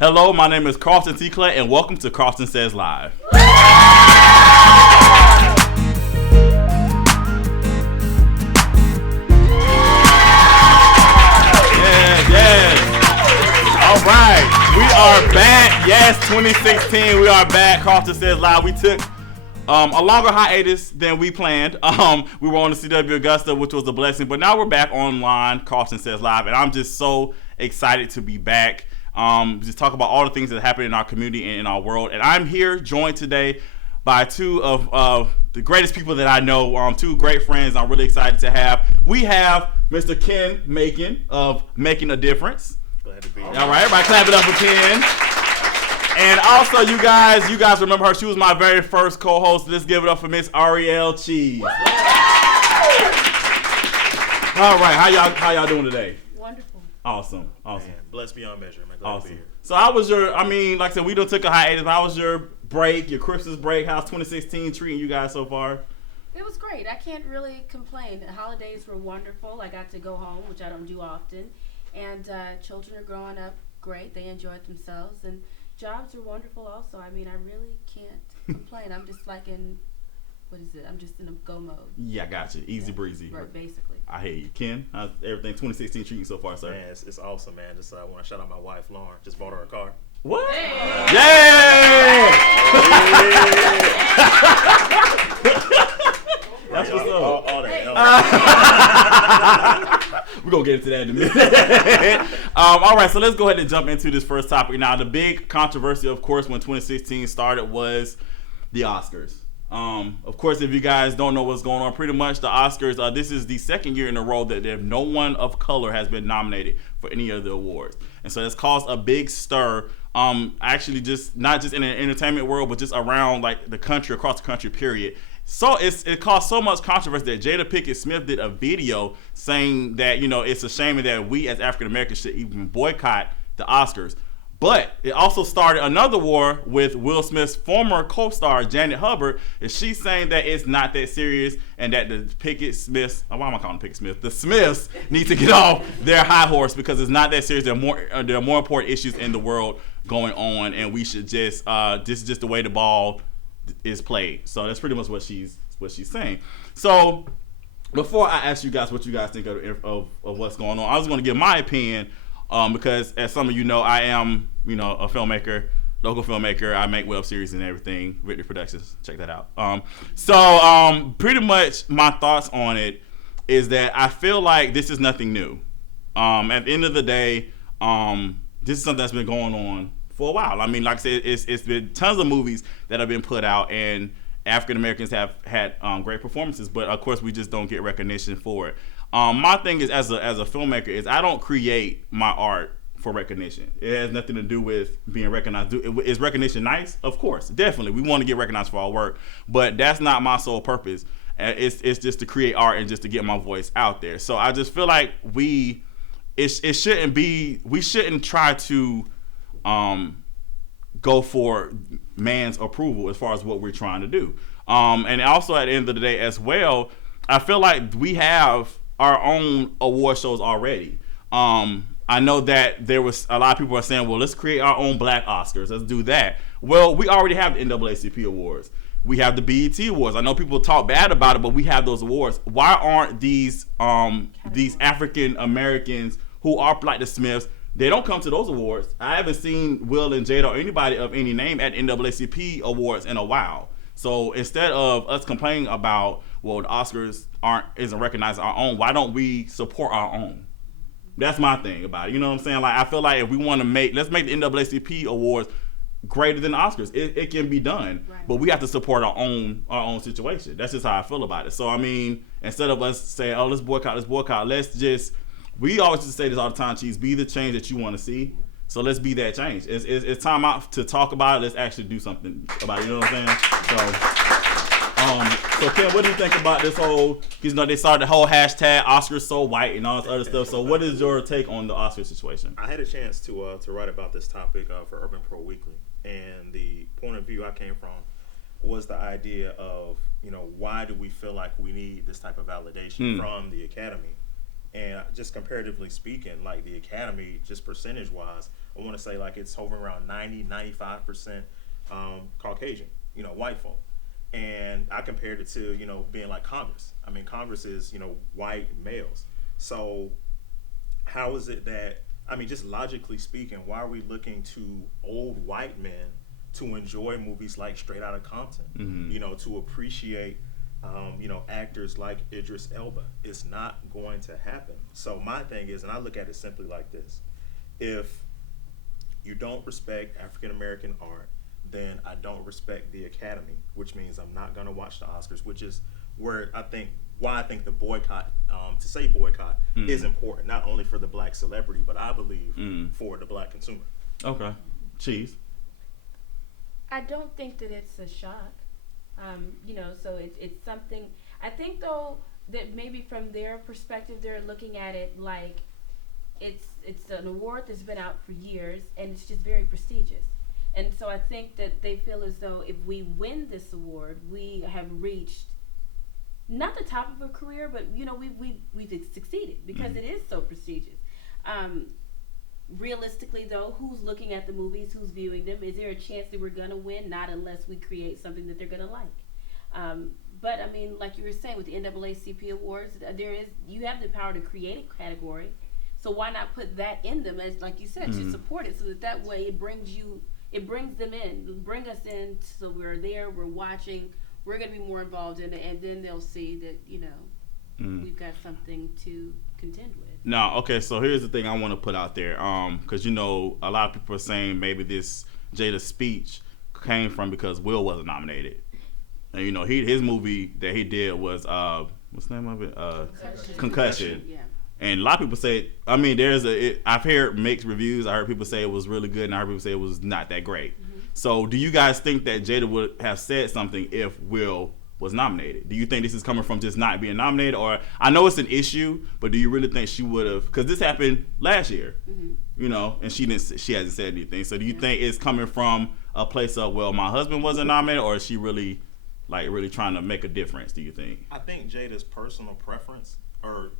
Hello, my name is KARLTON SAYS, and welcome to KARLTON SAYS Live. Yes. All right, we are back. Yes, 2016, we are back. KARLTON SAYS Live. We took a longer hiatus than we planned. We were on the CW Augusta, which was a blessing, but now we're back online, KARLTON SAYS Live, and I'm just so excited to be back. Just talk about all the things that happen in our community and in our world. And I'm here joined today by two of the greatest people that I know, two great friends I'm really excited to have. We have Mr. Ken Macon of Making a Difference. Glad to be here. All right, everybody clap it up for Ken. And also, you guys remember her. She was my very first co-host. Let's give it up for Miss Ariel Cheese. All right, how y'all doing today? Wonderful. Awesome. Man, blessed beyond measure, man. Glad to be here. So how was your, like I said, we done took a hiatus, but how was your break, your Christmas break? How's 2016 treating you guys so far? It was great. I can't really complain. The holidays were wonderful. I got to go home, which I don't do often. And children are growing up great. They enjoyed themselves. And jobs are wonderful also. I mean, I really can't complain. I'm just like in, I'm just in a go mode. Yeah, I got you. Easy breezy. Right, basically. I hear you. Ken, how's everything 2016 treating you so far, sir? Man, it's awesome, man. Just want to shout out my wife, Lauren. Just bought her a car. What? Hey. Yeah! That's what's up. All that. We're going to get into that in a minute. All right, so let's go ahead and jump into this first topic. Now, the big controversy, of course, when 2016 started was the Oscars. Of course, if you guys don't know what's going on, pretty much the Oscars, this is the second year in a row that no one of color has been nominated for any of the awards. And so it's caused a big stir, actually just not just in the entertainment world, but just around like the country, across the country, period. So it caused so much controversy that Jada Pinkett Smith did a video saying that, it's a shame that we as African Americans should even boycott the Oscars. But it also started another war with Will Smith's former co-star, Janet Hubbard, and she's saying that it's not that serious and that the Pinkett Smiths, why am I calling them Pinkett Smith? The Smiths need to get off their high horse because it's not that serious. There are more important issues in the world going on, and we should just, this is just the way the ball is played. So that's pretty much what she's saying. So before I ask you guys what you guys think of what's going on, I was going to give my opinion. Because as some of you know, I am, a filmmaker, local filmmaker. I make web series and everything. Victory Productions, check that out. So pretty much my thoughts on it is that I feel like this is nothing new. At the end of the day, this is something that's been going on for a while. I mean, like I said, it's been tons of movies that have been put out, and African Americans have had great performances, but of course we just don't get recognition for it. My thing is, as a filmmaker, is I don't create my art for recognition. It has nothing to do with being recognized. Is recognition nice? Of course, definitely. We want to get recognized for our work, but that's not my sole purpose. It's just to create art and just to get my voice out there. So I just feel like we shouldn't try to go for man's approval as far as what we're trying to do. And also at the end of the day as well, I feel like we have our own award shows already. I know that there was a lot of people are saying, well, let's create our own black Oscars. Let's do that. Well, we already have the NAACP awards. We have the BET awards. I know people talk bad about it, but we have those awards. Why aren't these African Americans who are like the Smiths, they don't come to those awards? I haven't seen Will and Jada or anybody of any name at NAACP awards in a while. So instead of us complaining about, well, the Oscars isn't recognizing our own, why don't we support our own? That's my thing about it. You know what I'm saying? Like, I feel like if we want to let's make the NAACP awards greater than the Oscars. It can be done, right. But we have to support our own situation. That's just how I feel about it. So I mean, instead of us saying, oh, let's boycott, we always just say this all the time, Cheese, be the change that you want to see. So let's be that change. It's time out to talk about it. Let's actually do something about it. You know what I'm saying? So Ken, what do you think about this whole? Because they started the whole hashtag Oscars so white and all this other stuff. So what is your take on the Oscar situation? I had a chance to write about this topic for Urban Pro Weekly, and the point of view I came from was the idea of why do we feel like we need this type of validation from the Academy? And just comparatively speaking, like the Academy, just percentage-wise, I want to say like it's hovering around 90-95% Caucasian, white folk. And I compared it to, being like Congress. I mean, Congress is, white males. So how is it that, just logically speaking, why are we looking to old white men to enjoy movies like Straight Outta Compton, to appreciate, actors like Idris Elba? It's not going to happen. So my thing is, and I look at it simply like this: if you don't respect African American art, then I don't respect the Academy, which means I'm not going to watch the Oscars, which is why I think the boycott, to say boycott, is important, not only for the black celebrity, but I believe for the black consumer. Okay. Cheese. I don't think that it's a shock. So it's something. I think though that maybe from their perspective, they're looking at it like it's an award that's been out for years and it's just very prestigious. And so I think that they feel as though if we win this award, we have reached not the top of a career, but we've succeeded because it is so prestigious. Realistically, though, who's looking at the movies? Who's viewing them? Is there a chance that we're gonna win? Not unless we create something that they're gonna like. But like you were saying with the NAACP awards, you have the power to create a category. So why not put that in them, as like you said, to support it, so that way it brings them in, bring us in, so we're there, we're watching, we're gonna be more involved in it, and then they'll see that we've got something to contend with. Now, okay, so here's the thing I want to put out there, because a lot of people are saying maybe this Jada speech came from because Will wasn't nominated, and his movie that he did was what's the name of it? Concussion. Yeah. And a lot of people say, I've heard mixed reviews. I heard people say it was really good, and I heard people say it was not that great. So do you guys think that Jada would have said something if Will was nominated? Do you think this is coming from just not being nominated? Or I know it's an issue, but do you really think she would have, because this happened last year, and she hasn't said anything. So do you think it's coming from a place of, well, my husband wasn't nominated, or is she really trying to make a difference, do you think? I think Jada's personal preference, or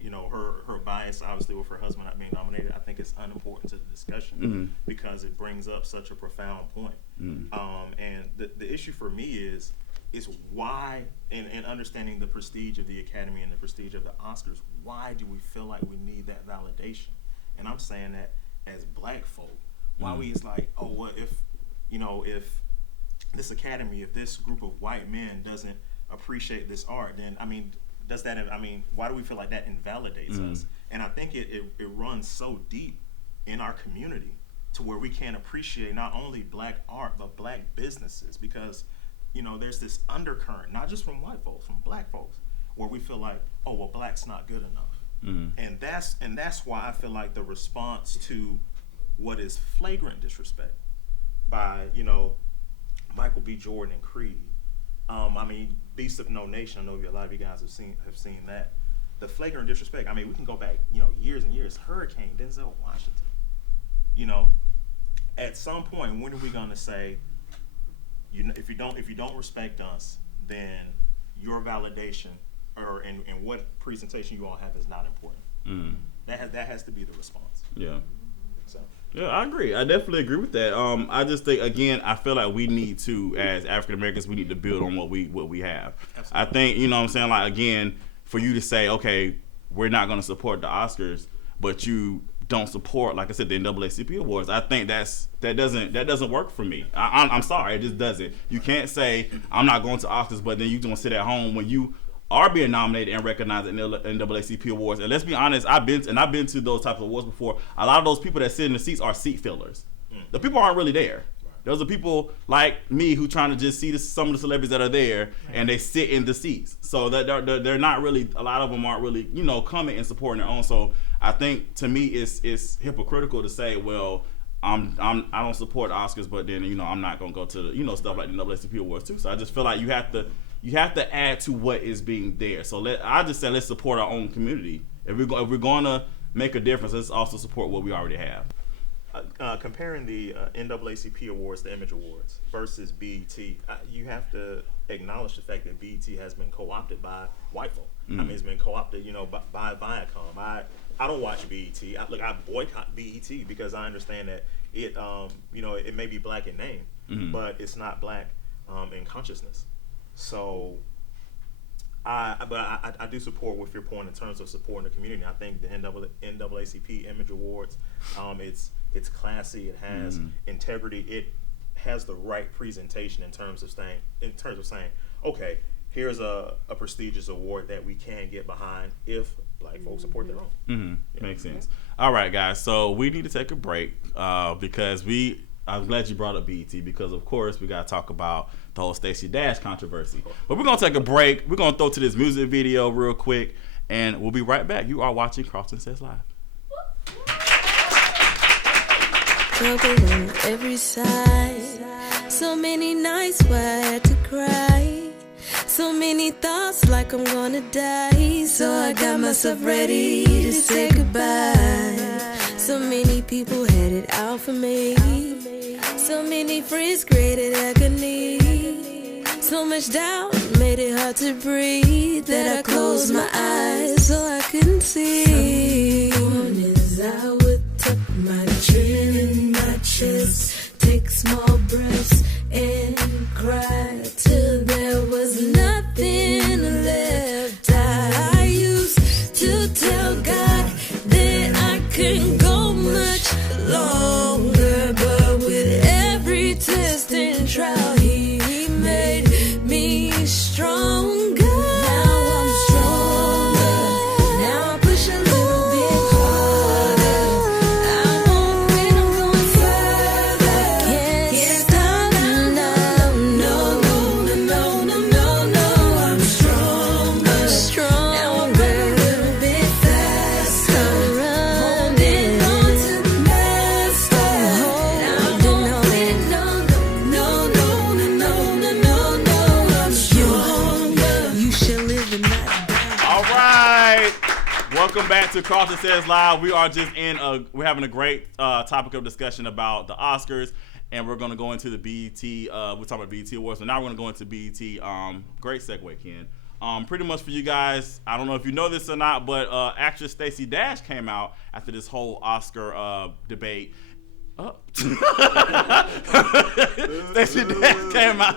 her bias, obviously, with her husband not being nominated, I think it's unimportant to the discussion because it brings up such a profound point. And the issue for me is why, and understanding the prestige of the Academy and the prestige of the Oscars, why do we feel like we need that validation? And I'm saying that as black folk, why we is like, oh, well, if this Academy, if this group of white men doesn't appreciate this art, then why do we feel like that invalidates us? And I think it runs so deep in our community to where we can't appreciate not only black art but black businesses, because there's this undercurrent, not just from white folks, from black folks, where we feel like, oh, well, black's not good enough. And that's why I feel like the response to what is flagrant disrespect by Michael B. Jordan and Creed, Beast of No Nation, I know a lot of you guys have seen that. The flagrant disrespect, we can go back, years and years. Hurricane, Denzel Washington. At some point, when are we gonna say, if you don't respect us, then your validation and what presentation you all have is not important. That has to be the response. Yeah. So. Yeah, I agree. I definitely agree with that. I just think, again, I feel like we need to, as African Americans, we need to build on what we have. Absolutely. I think, what I'm saying, like, again, for you to say, okay, we're not going to support the Oscars, but you don't support, like I said, the NAACP awards. I think that doesn't work for me. I'm sorry, it just doesn't. You can't say I'm not going to Oscars, but then you're going to sit at home when you are being nominated and recognized in NAACP awards. And let's be honest, I've been to those types of awards before. A lot of those people that sit in the seats are seat fillers. The people aren't really there. Those are people like me who trying to just see some of the celebrities that are there, and they sit in the seats. So they're not really, a lot of them aren't really, coming and supporting their own. So I think, to me, it's hypocritical to say, well, I don't support the Oscars, but then I'm not gonna go to the stuff like the NAACP awards too. So I just feel like you have to add to what is being there. So I just say let's support our own community. If we're gonna make a difference, let's also support what we already have. Comparing the NAACP awards, the Image Awards, versus BET, you have to acknowledge the fact that BET has been co-opted by white folk. It's been co-opted, by Viacom. I don't watch BET. I boycott BET because I understand that it you know, it may be black in name, but it's not black in consciousness. So I do support with your point in terms of supporting the community. I think the NAACP Image Awards, it's classy, it has integrity, it has the right presentation in terms of saying, okay, here's a prestigious award that we can get behind if black folks support their own. Makes sense. All right, guys. So we need to take a break because I'm glad you brought up BET because, of course, we got to talk about the whole Stacey Dash controversy. But we're going to take a break. We're going to throw to this music video real quick, and we'll be right back. You are watching KARLTON Says Live. Trouble on every side. So many nights where I had to cry. So many thoughts like I'm gonna die. So I got myself ready to say goodbye. So many people had it out for me. So many friends created agony. So much doubt made it hard to breathe that I closed my eyes so I couldn't see. Some mornings I would tuck my chin in my chest, take small breaths and cry till there was nothing left. I used to tell God that I couldn't go much longer, but with every test and trial he made me stronger. Now I'm stronger. Now I push a little bit harder. I won't quit, I'm going further. Can't stop now. No, no, no, no, no, no, no. I'm stronger. Stronger. Now I run a little bit faster. Holding on to the master. Holding on. No, no, no, no, no, no, no. I'm stronger. You shall live and not die. All right. Welcome back to KARLTON Says Live. We are just we're having a great topic of discussion about the Oscars, and we're going to go into the BET. We're talking about BET Awards, so now we're going to go into BET. Great segue, Ken. Pretty much for you guys, I don't know if you know this or not, but actress Stacey Dash came out after this whole Oscar debate. Stacey Dash came out.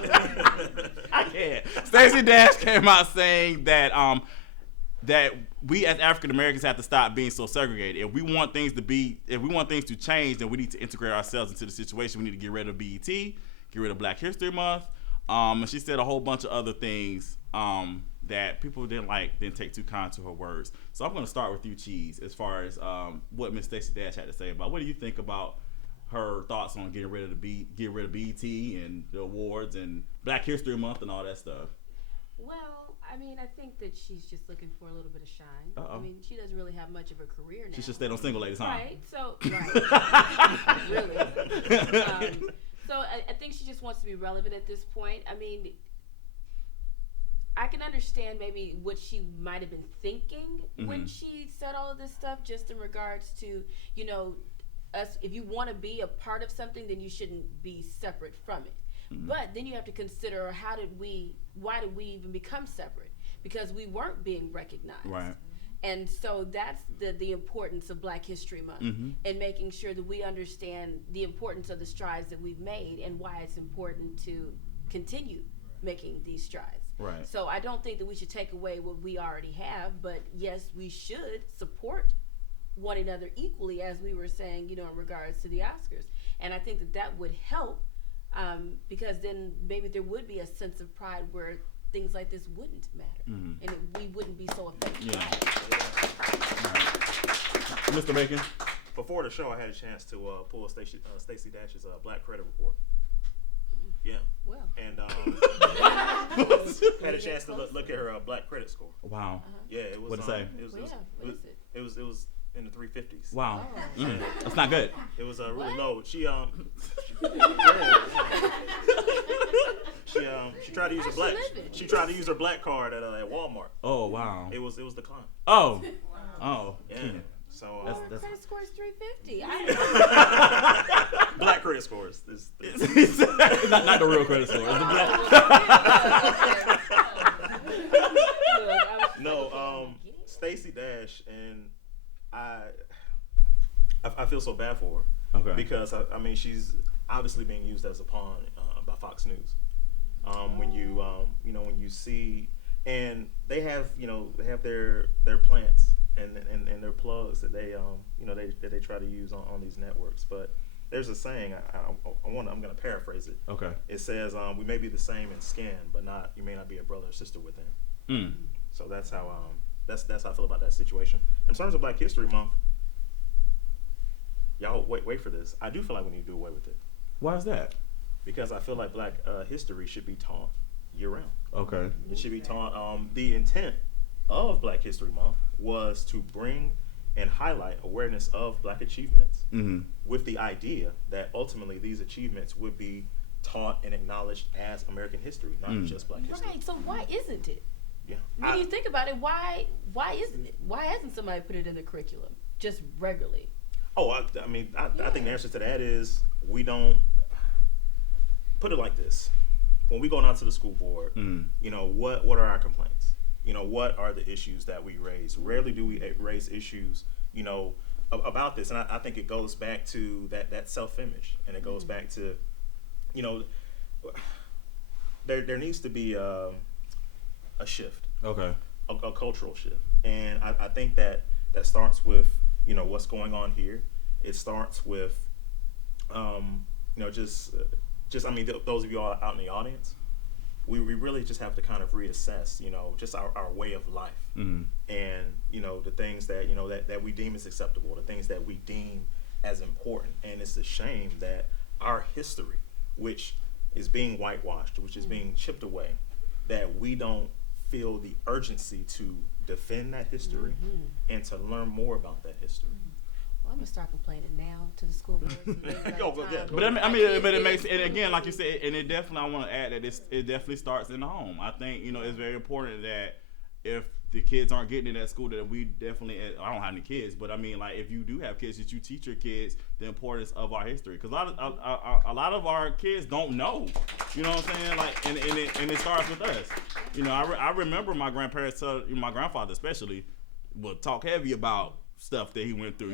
I can't. Stacey Dash came out saying that that we as African Americans have to stop being so segregated. If we want things to change, then we need to integrate ourselves into the situation. We need to get rid of BET, get rid of Black History Month. And she said a whole bunch of other things that people didn't take too kind to her words. So I'm going to start with you, Cheese, as far as what Miss Stacey Dash had to say about. What do you think about her thoughts on getting rid of BET and the awards and Black History Month and all that stuff? Well, I mean, I think that she's just looking for a little bit of shine. Uh-oh. I mean, she doesn't really have much of a career now. She should stay on Single Ladies, huh? Right. So, right. Really. So I think she just wants to be relevant at this point. I mean, I can understand maybe what she might have been thinking when she said all of this stuff, just in regards to, you know, us. If you want to be a part of something, then you shouldn't be separate from it. But then you have to consider why did we even become separate? Because we weren't being recognized. Right. And so that's the importance of Black History Month and making sure that we understand the importance of the strides that we've made and why it's important to continue making these strides. Right. So I don't think that we should take away what we already have, but yes, we should support one another equally, as we were saying, you know, in regards to the Oscars. And I think that would help. Because then maybe there would be a sense of pride where things like this wouldn't matter, and we wouldn't be so affected. Yeah. Mr. Bacon. Before the show, I had a chance to pull Stacey Dash's Black Credit Report. Yeah. Well. And had a chance to look at her Black credit score. Wow. Yeah, it was. What'd it say? It was in the 350s. Wow. That's not good. It was really low. She tried to use her black card at Walmart. Oh wow. It was declined. Oh. Yeah. So That's credit score is 350. Black credit scores. not the real credit score. It's the black. No, Stacey Dash, and I feel so bad for her Okay. Because I mean, she's obviously being used as a pawn by Fox News. When when you see, and they have their plants and their plugs that they try to use on these networks. But there's a saying, I'm going to paraphrase it. Okay. It says, we may be the same in skin, but you may not be a brother or sister within. So that's how that's how I feel about that situation. In terms of Black History Month, y'all wait for this. I do feel like we need to do away with it. Why is that? Because I feel like Black history should be taught year round. Okay. It should be taught. The intent of Black History Month was to bring and highlight awareness of Black achievements, with the idea that ultimately these achievements would be taught and acknowledged as American history, not just Black history. Right. So why isn't it? Yeah. When you think about it, why isn't it? Why hasn't somebody put it in the curriculum just regularly? Oh, I think the answer to that is we don't. Put it like this: when we go down to the school board, what are our complaints? What are the issues that we raise? Rarely do we raise issues, about this, and I think it goes back to that self-image, and it goes back to, there needs to be a shift, Okay. a cultural shift, and I think that starts with what's going on here. It starts with just I mean, those of you all out in the audience, we really just have to kind of reassess, just our way of life, and the things that we deem as acceptable, the things that we deem as important. And it's a shame that our history, which is being whitewashed, which is being chipped away, that we don't feel the urgency to defend that history and to learn more about that history. Well, I'm gonna start complaining now to the school board. But it makes, and again, like you said, and it definitely, I want to add that it definitely starts in the home. I think it's very important that if the kids aren't getting in that school, that we definitely, I don't have any kids, but I mean, like, if you do have kids, that you teach your kids the importance of our history, because a lot of our kids don't know. You know what I'm saying? Like, and it starts with us. I remember my grandparents, my grandfather especially, would talk heavy about stuff that he went through,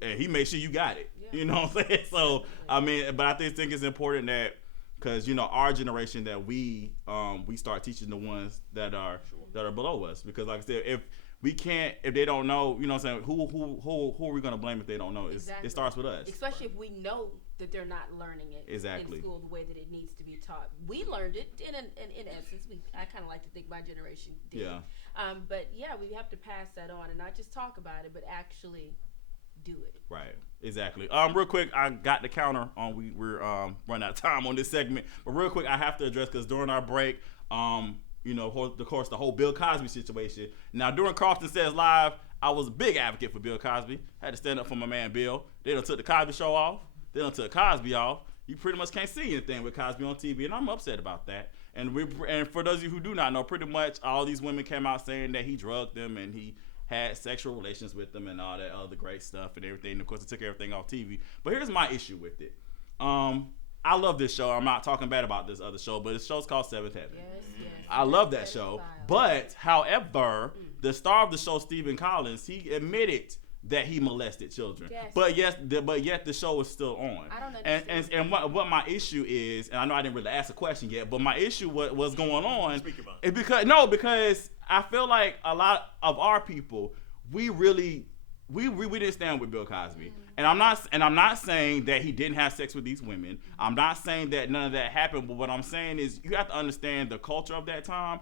and he made sure you got it. You know what I'm saying? So I mean, but I think it's important that, because our generation, that we start teaching the ones that are below us, because like I said, if they don't know, what I'm saying, who are we gonna blame if they don't know? Exactly. It starts with us. Especially if we know that they're not learning it in school the way that it needs to be taught. We learned it in essence. I kind of like to think my generation did. Yeah. But yeah, we have to pass that on and not just talk about it, but actually do it. Right. Exactly. Real quick, I got the counter on. We're running out of time on this segment, but real quick, I have to address, because during our break, of course, the whole Bill Cosby situation. Now, during KARLTON Says Live, I was a big advocate for Bill Cosby. Had to stand up for my man Bill. They done took the Cosby Show off. They done took Cosby off. You pretty much can't see anything with Cosby on TV, and I'm upset about that. And for those of you who do not know, pretty much all these women came out saying that he drugged them and he had sexual relations with them and all that other great stuff and everything. And of course, they took everything off TV. But here's my issue with it. I love this show. I'm not talking bad about this other show, but the show's called Seventh Heaven. Yes. I love that show. But, however, the star of the show, Stephen Collins, he admitted that he molested children. Yes. But yet the show is still on. I don't understand. And what my issue is, and I know I didn't really ask a question yet, but my issue what's going on is because I feel like a lot of our people, we didn't stand with Bill Cosby. And I'm not saying that he didn't have sex with these women. I'm not saying that none of that happened, but what I'm saying is you have to understand the culture of that time.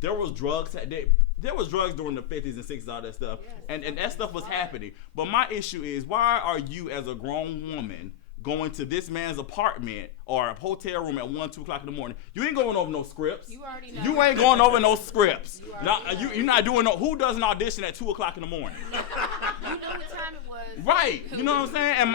There was drugs during the 50s and 60s, all that stuff. Yes, and that stuff was happening. But my issue is, why are you as a grown woman going to this man's apartment or a hotel room at 1, 2 o'clock in the morning? You ain't going over no scripts. You already know. You ain't going over no scripts. You're not doing no. Who does an audition at 2 o'clock in the morning? You know what time it was. Right. You know what I'm saying?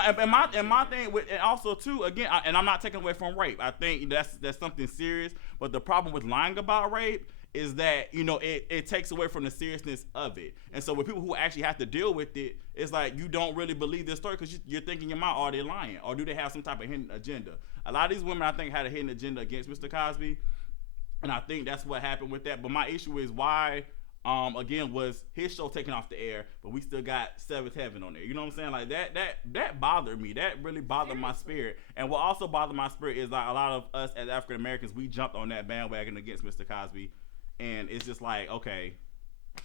And my thing with, and also too, again, and I'm not taking away from rape. I think that's something serious. But the problem with lying about rape is that, it takes away from the seriousness of it. And so with people who actually have to deal with it, it's like you don't really believe this story because you're thinking in your mind, are they lying? Or do they have some type of hidden agenda? A lot of these women, I think, had a hidden agenda against Mr. Cosby. And I think that's what happened with that. But my issue is, why again, was his show taken off the air, but we still got Seventh Heaven on there. You know what I'm saying? Like that bothered me. That really bothered my spirit. And what also bothered my spirit is like a lot of us as African Americans, we jumped on that bandwagon against Mr. Cosby, and it's just like, okay,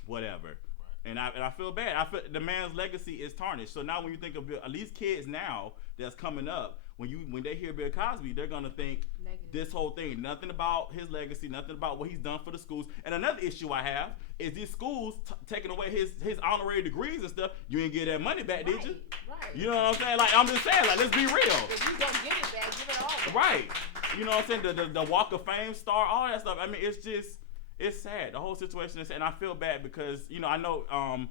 whatever. And I feel bad. I feel the man's legacy is tarnished. So now when you think of Bill, at least kids now that's coming up, when they hear Bill Cosby, they're gonna think negative. This whole thing, nothing about his legacy, nothing about what he's done for the schools. And another issue I have is these schools taking away his honorary degrees and stuff. You ain't get that money back, did you? Right. You know what I'm saying? Like, I'm just saying, like, let's be real. If you don't get it back, give it all back. Right. You know what I'm saying? The Walk of Fame star, all that stuff. I mean, it's sad. The whole situation is sad. And I feel bad because, I know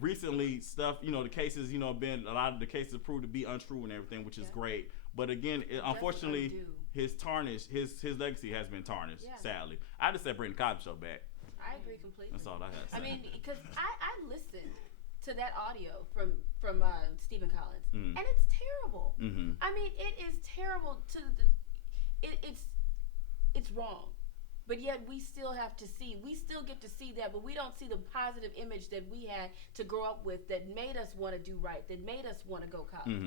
recently stuff, the cases, been a lot of the cases proved to be untrue and everything, which is great. But again, unfortunately, his legacy has been tarnished, sadly. I just said bring the Cosby Show back. I agree completely. That's all I got to say. I mean, because I listened to that audio from Stephen Collins, and it's terrible. Mm-hmm. I mean, it is terrible. It's wrong. But yet we still get to see that, but we don't see the positive image that we had to grow up with that made us want to do right, that made us want to go to college.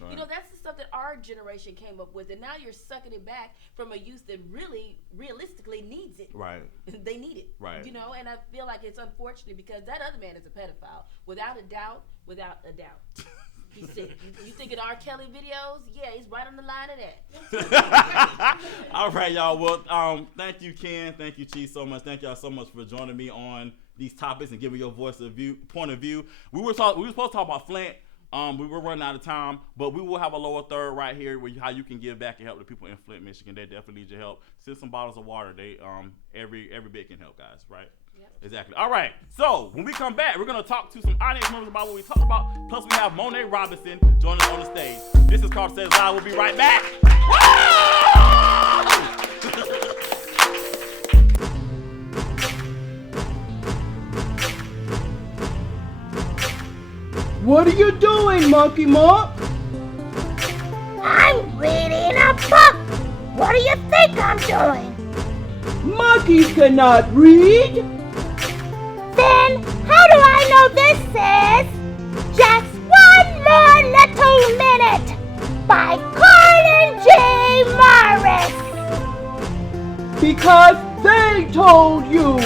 Right. That's the stuff that our generation came up with, and now you're sucking it back from a youth that really, realistically needs it. Right. They need it. Right. And I feel like it's unfortunate because that other man is a pedophile, without a doubt. He's sick. You thinking R. Kelly videos? Yeah, he's right on the line of that. All right, y'all. Well, thank you, Ken. Thank you, Chief, so much. Thank y'all so much for joining me on these topics and giving your point of view. We were supposed to talk about Flint. We were running out of time, but we will have a lower third right here where how you can give back and help the people in Flint, Michigan. They definitely need your help. Send some bottles of water. They every bit can help, guys. Right? Yep. Exactly. All right. So when we come back, we're gonna talk to some audience members about what we talked about. Plus, we have Monet Robinson joining us on the stage. This is KARLTON Says Live. We'll be right back. What are you doing, Monkey Mark? I'm reading a book. What do you think I'm doing? Monkeys cannot read. Then how do I know this is Just One More Little Minute by Carlton J. Morris? Because they told you.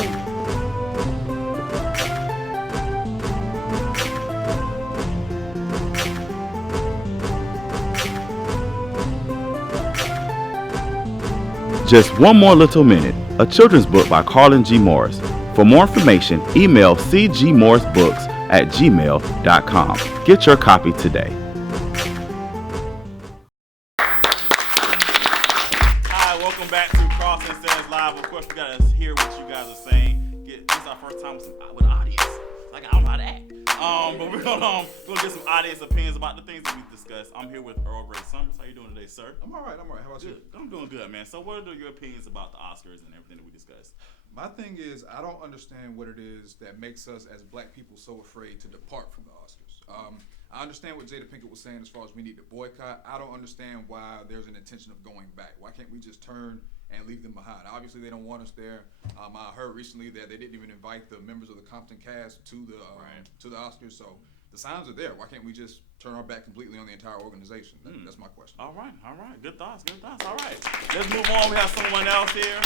Just One More Little Minute, a children's book by Carlton G. Morris. For more information, email cgmorrisbooks@gmail.com. Get your copy today. Hi, welcome back to KARLTON Says Live. Of course, we got to hear what you guys are saying. This is our first time with an audience. Like, I don't know how to act. But we're gonna get some audience opinions about the things that we discussed. I'm here with Earl Grey Summers. How you doing today, sir? I'm all right. How about you? I'm doing good, man. So what are your opinions about the Oscars and everything that we discussed? My thing is, I don't understand what it is that makes us as black people so afraid to depart from the Oscars. I understand what Jada Pinkett was saying as far as we need to boycott. I don't understand why there's an intention of going back. Why can't we just turn and leave them behind? Obviously, they don't want us there. I heard recently that they didn't even invite the members of the Compton cast to the Oscars. So the signs are there. Why can't we just turn our back completely on the entire organization? That's my question. All right. Good thoughts. All right. Let's move on. We have someone else here.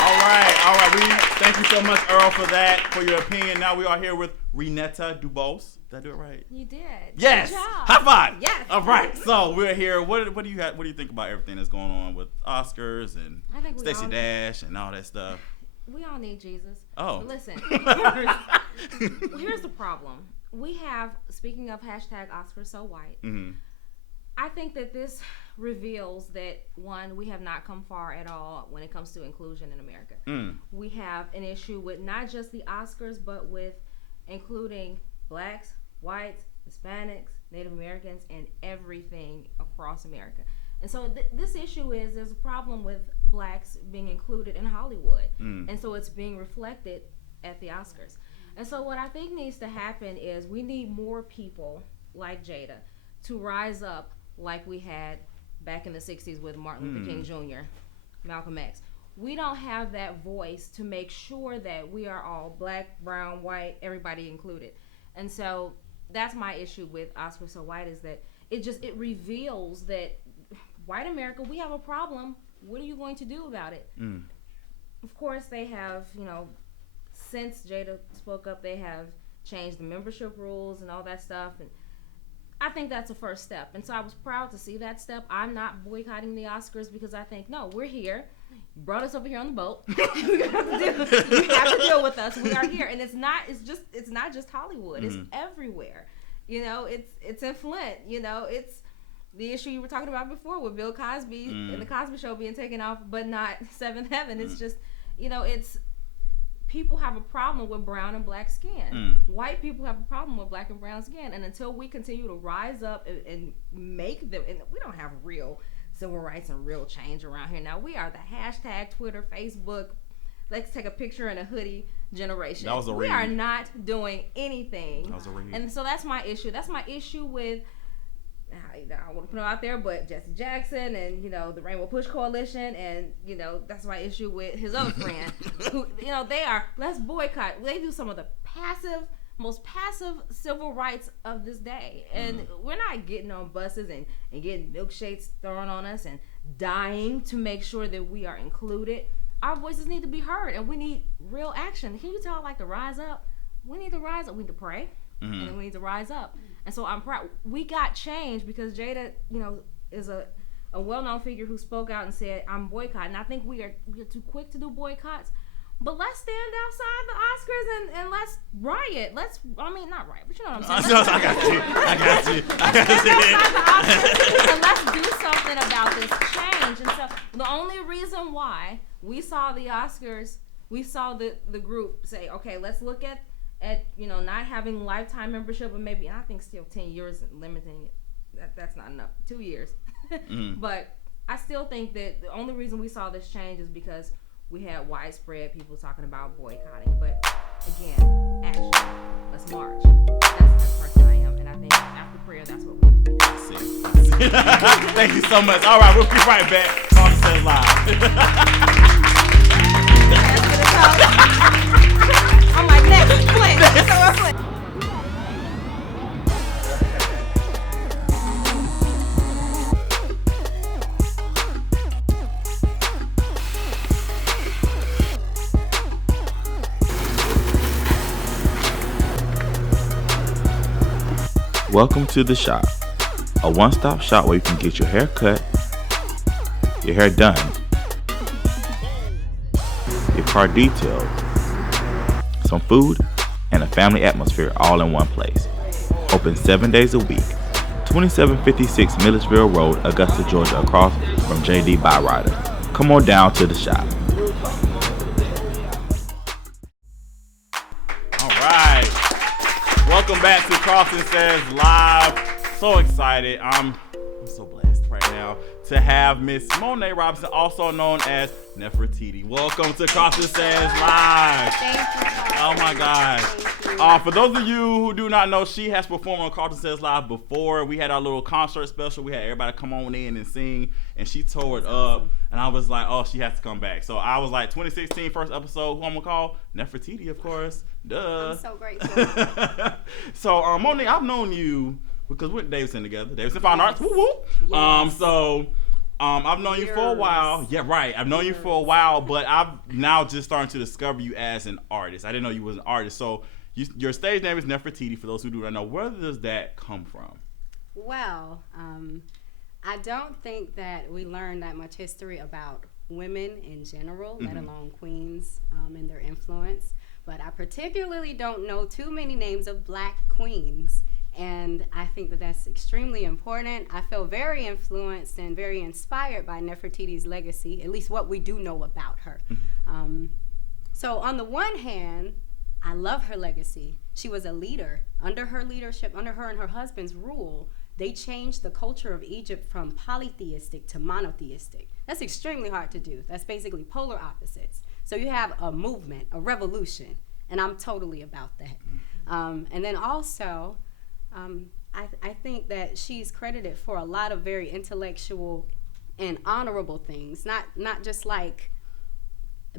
All right. We thank you so much, Earl, for your opinion. Now we are here with Renetta Dubose. Did I do it right? You did. Yes. Good job. High five. Yes. All right. So we're here. What do you think about everything that's going on with Oscars and Stacey Dash and all that stuff? We all need Jesus. Oh. But listen, here's the problem. We have, speaking of #OscarsSoWhite, mm-hmm. I think that this reveals that, one, we have not come far at all when it comes to inclusion in America. We have an issue with not just the Oscars, but with including blacks, whites, Hispanics, Native Americans, and everything across America. And so this issue is there's a problem with blacks being included in Hollywood. And so it's being reflected at the Oscars. And so what I think needs to happen is we need more people like Jada to rise up like we had back in the 60s with Martin Luther King Jr., Malcolm X. we don't have that voice to make sure that we are all black, brown, white, everybody included. And so that's my issue with Oscars So White, is that it reveals that white America, we have a problem. What are you going to do about it? Of course, they have, since Jada spoke up, they have changed the membership rules and all that stuff. And I think that's a first step. And so I was proud to see that step. I'm not boycotting the Oscars because I think, no, we're here. You brought us over here on the boat. You have to deal with us. We are here. And it's not just Hollywood. It's everywhere. It's in Flint. It's the issue you were talking about before with Bill Cosby and the Cosby Show being taken off, but not Seventh Heaven. It's just, it's people have a problem with brown and black skin. White people have a problem with black and brown skin. And until we continue to rise up and make them, and we don't have real civil rights and real change around here. Now, we are the hashtag Twitter, Facebook, let's take a picture in a hoodie generation. That was a read. We are not doing anything. That was a read. And so that's my issue. That's my issue with, I want to put them out there, but Jesse Jackson and, the Rainbow Push Coalition, and, that's my issue with his other friend, who, they are, let's boycott. They do some of the most passive civil rights of this day. And we're not getting on buses and getting milkshakes thrown on us and dying to make sure that we are included. Our voices need to be heard, and we need real action. Can you tell I like to rise up? We need to rise up. We need to pray, and we need to rise up. And so I'm proud. We got change because Jada, is a well-known figure who spoke out and said, I'm boycotting. I think we're too quick to do boycotts. But let's stand outside the Oscars and let's riot. Not riot, but you know what I'm saying. I got you. Let's stand outside the Oscars and let's do something about this change. And so the only reason why we saw the Oscars, we saw the group say, okay, let's look at not having lifetime membership, but maybe, I think still 10 years limiting it. That's not enough. 2 years. But I still think that the only reason we saw this change is because we had widespread people talking about boycotting. But again, action. Let's march. That's the person I am. And I think after prayer, that's what we do. Thank you so much. All right, we'll be right back. KARLTON Says Live. I'm like, next, Flint. Welcome to The Shop, a one-stop shop where you can get your hair cut, your hair done, your car detailed, some food, and a family atmosphere all in one place. Open 7 days a week. 2756 Milledgeville Road, Augusta, Georgia, across from JD Byrider. Come on down to The Shop. All right. Welcome back to KARLTON Says Live. So excited. I'm so blessed right now to have Miss Monet Robinson, also known as Nefertiti. Welcome to KARLTON Says Live. Thank you. Oh my gosh. For those of you who do not know, she has performed on KARLTON Says Live before. We had our little concert special. We had everybody come on in and sing, and she tore it up. And I was like, oh, she has to come back. So I was like, 2016 first episode, who I'm going to call? Nefertiti, of course. Duh. I'm so grateful. So, Monet, I've known you because we're at Davidson together. Davidson Fine Arts. Woo woo. Yes. I've known you for a while. Yeah, right. I've known you for a while, but I've now just starting to discover you as an artist. I didn't know you was an artist. So your stage name is Nefertiti, for those who do not know. Where does that come from? Well, I don't think that we learn that much history about women in general, let alone queens and their influence. But I particularly don't know too many names of black queens. And I think that that's extremely important. I feel very influenced and very inspired by Nefertiti's legacy, at least what we do know about her. So on the one hand, I love her legacy. She was a leader. Under her leadership, under her and her husband's rule, they changed the culture of Egypt from polytheistic to monotheistic. That's extremely hard to do. That's basically polar opposites. So you have a movement, a revolution, and I'm totally about that. And then also, I think that she's credited for a lot of very intellectual and honorable things, not just like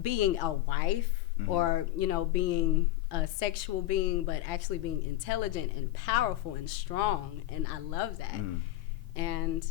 being a wife or, you know, being a sexual being, but actually being intelligent and powerful and strong. And I love that. And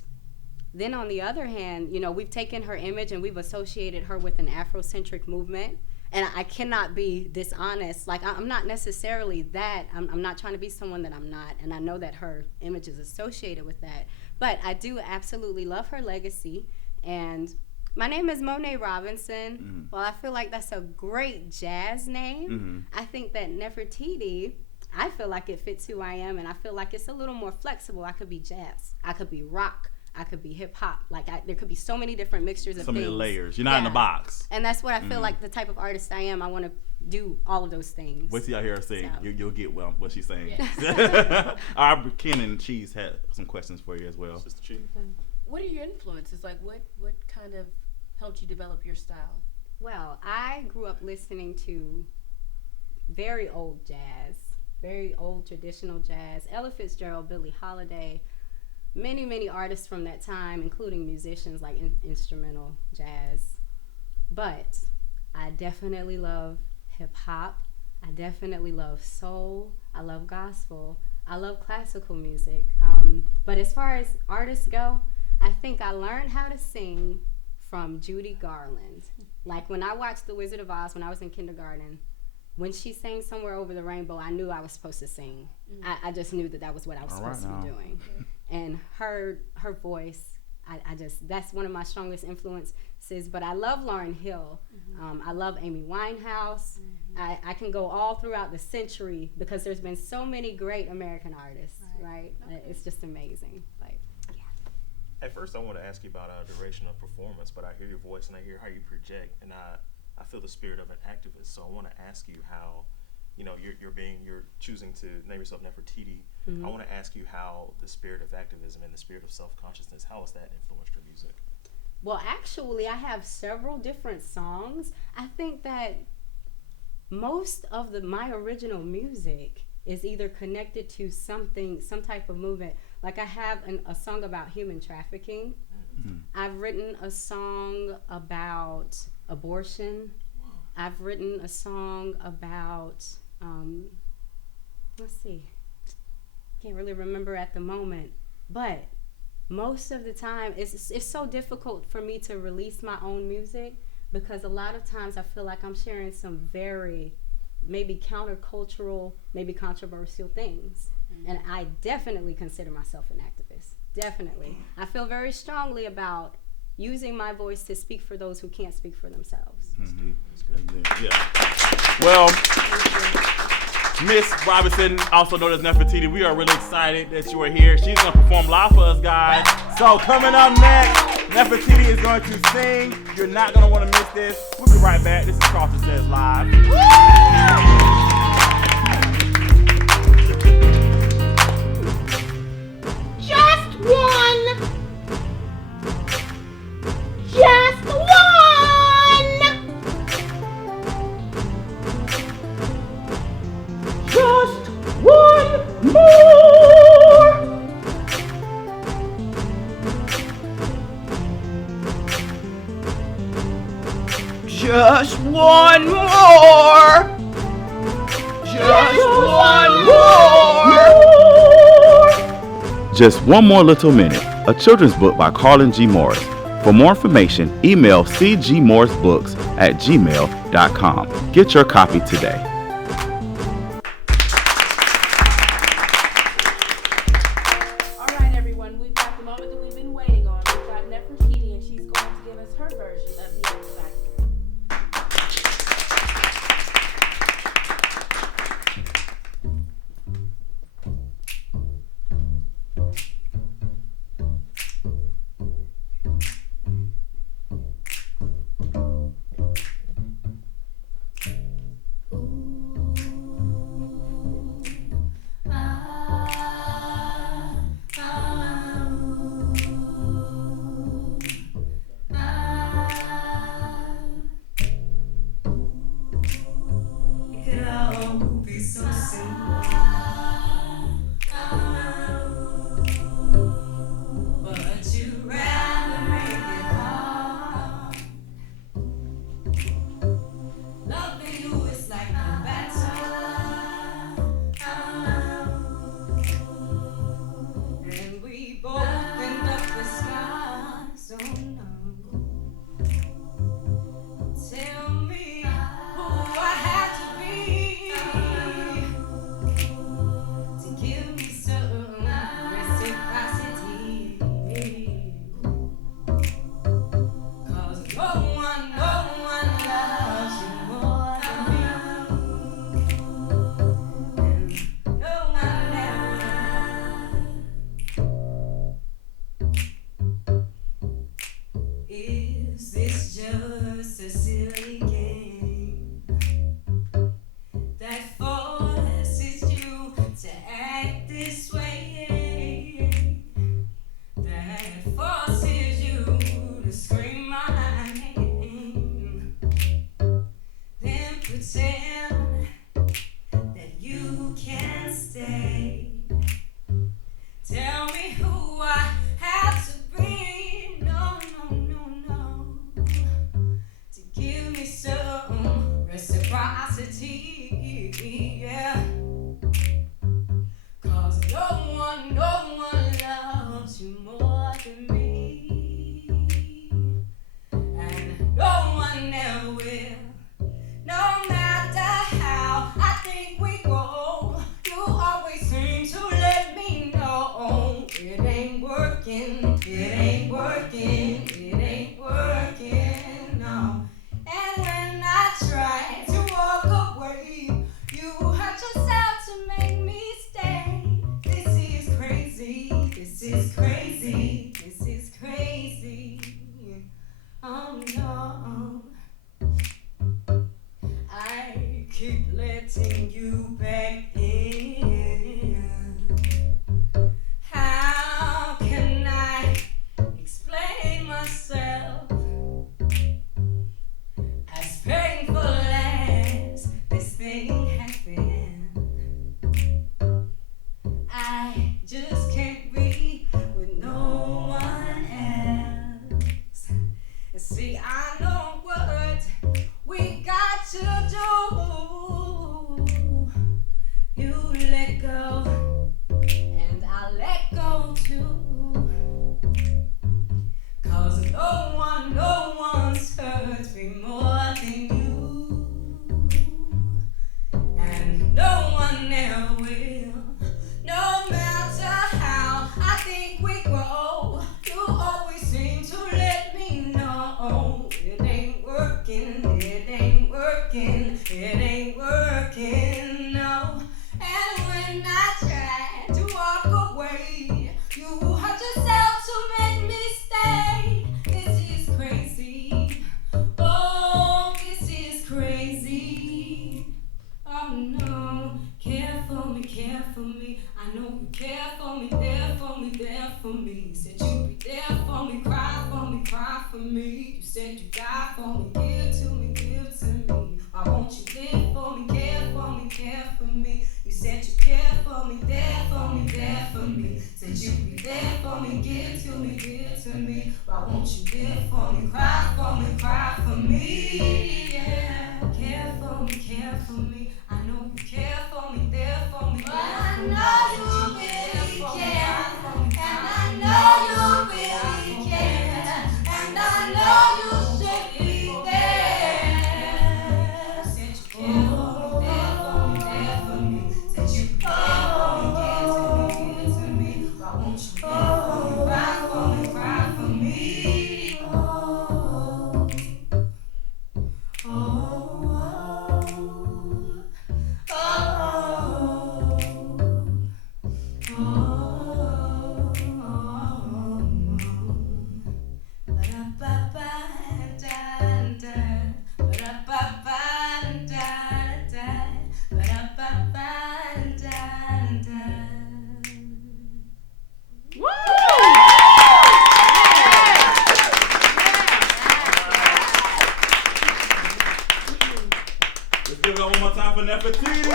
then on the other hand, you know, we've taken her image and we've associated her with an Afrocentric movement. And I cannot be dishonest. Like, I'm not necessarily that. I'm not trying to be someone that I'm not. And I know that her image is associated with that. But I do absolutely love her legacy. And my name is Monet Robinson. Well, I feel like that's a great jazz name. I think that Nefertiti, I feel like it fits who I am. And I feel like it's a little more flexible. I could be jazz. I could be rock. I could be hip hop. Like, there could be so many different mixtures of things. So many layers. You're not in a box. And that's what I feel like the type of artist I am. I want to do all of those things. Wait till y'all hear her sing. So. You'll get what she's saying. Yeah. Our Ken and Cheese had some questions for you as well. Sister Cheese. What are your influences? Like, what kind of helped you develop your style? Well, I grew up listening to very old jazz, very old traditional jazz. Ella Fitzgerald, Billie Holiday, many artists from that time, including musicians like instrumental jazz. But I definitely love hip hop. I definitely love soul. I love gospel. I love classical music. But as far as artists go, I think I learned how to sing from Judy Garland. Like, when I watched The Wizard of Oz when I was in kindergarten, when she sang Somewhere Over the Rainbow, I knew I was supposed to sing. I just knew that was what I was supposed to be doing. And her voice, I just, that's one of my strongest influences. But I love Lauryn Hill. I love Amy Winehouse. I can go all throughout the century because there's been so many great American artists, right? Okay. It's just amazing. Like, At first, I want to ask you about duration of performance, but I hear your voice and I hear how you project, and I feel the spirit of an activist. So I want to ask you how, you know, you're choosing to name yourself Nefertiti. I want to ask you how the spirit of activism and the spirit of self-consciousness, how has that influenced your music? Well, actually, I have several different songs. I think that most of my original music is either connected to some type of movement. Like, I have a song about human trafficking. I've written a song about abortion. I've written a song about, let's see, can't really remember at the moment, but most of the time it's so difficult for me to release my own music because a lot of times I feel like I'm sharing some very maybe countercultural, maybe controversial things. And I definitely consider myself an activist. Definitely. I feel very strongly about using my voice to speak for those who can't speak for themselves. Yeah. Well, Miss Robinson, also known as Nefertiti, we are really excited that you are here. She's going to perform live for us, guys. So coming up next, Nefertiti is going to sing. You're not going to want to miss this. We'll be right back. This is KARLTON Says Live. Just one. Just one. Just one more. Just one more. Just one more. Just One More Little Minute, a children's book by Carlin G. Morris. For more information, email cgmorrisbooks@gmail.com. Get your copy today. All right, everyone, we've got the moment that we've been waiting on. We've got Nefertiti, and she's going to give us her version of the X Factor. me, yeah. 'Cause no one loves you more than me. And no one ever will. No matter how I think we go, you always seem to let me know it ain't working, it ain't working, it ain't working, no. And when I try to walk away, you hurt yourself to make me stay. This is crazy, this is crazy, this is crazy. Oh no. I keep letting you back in. How can I explain myself? As painful as this thing has been, I just can't be with no one else. And see, I know what we got to do. You let go, and I let go too. 'Cause no one's hurt me more than you. And no one ever will. No matter how I think we grow, you always seem to let me know it ain't working, it ain't working, it ain't working, no. And when I try to walk away, you hurt yourself to make me stay. This is crazy. Oh, this is crazy. Oh no, care for me, care for me. I know you care for me, there for me, there for me. Said you'd be there for me, cry for me. You said you die for me, give to me, give to me. Why won't you live for me, care for me, care for me? You said you care for me, there for me, there for me. Said you'd be there for me, give to me, give to me. Why won't you live for me, cry for me? Yeah, care for me. I know you care for me, there for me, there for me. I know you really care, and I know you really care, and I know you should be there. Said you care for me, there for me. Said you care for me, give to me. Why won't you live for me, cry for me? Oh, oh, oh, oh, oh, Let's give it up one more time for Nefertiti.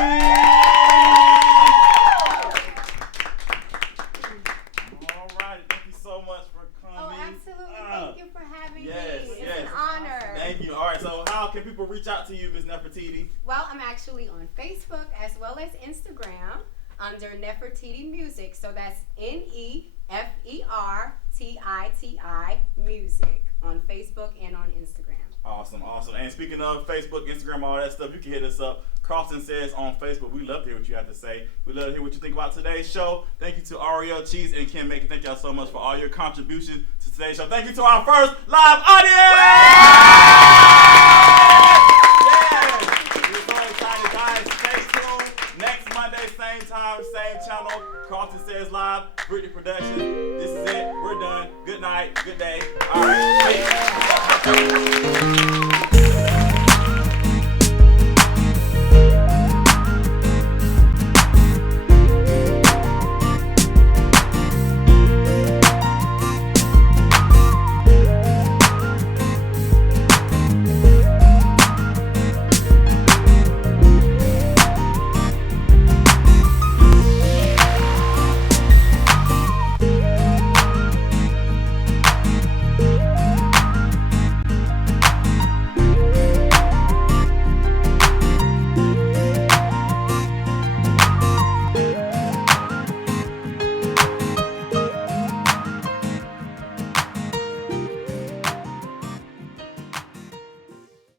All right, thank you so much for coming. Oh, absolutely. Thank you for having yes, me. It's yes. an honor. Thank you. All right, so how can people reach out to you, Ms. Nefertiti? Well, I'm actually on Facebook as well as Instagram under Nefertiti Music. So that's Nefertiti Music on Facebook and on Instagram. Awesome, awesome. And speaking of Facebook, Instagram, all that stuff, you can hit us up. KARLTON Says on Facebook. We love to hear what you have to say. We love to hear what you think about today's show. Thank you to Ariel, Cheese, and Kim Macon. Thank y'all so much for all your contributions to today's show. Thank you to our first live audience! Yes! We're so excited, guys. Stay tuned. Next Monday, same time, same channel. KARLTON Says Live, Brittany Productions. This is it. We're done. Good night. Good day. All right. Peace.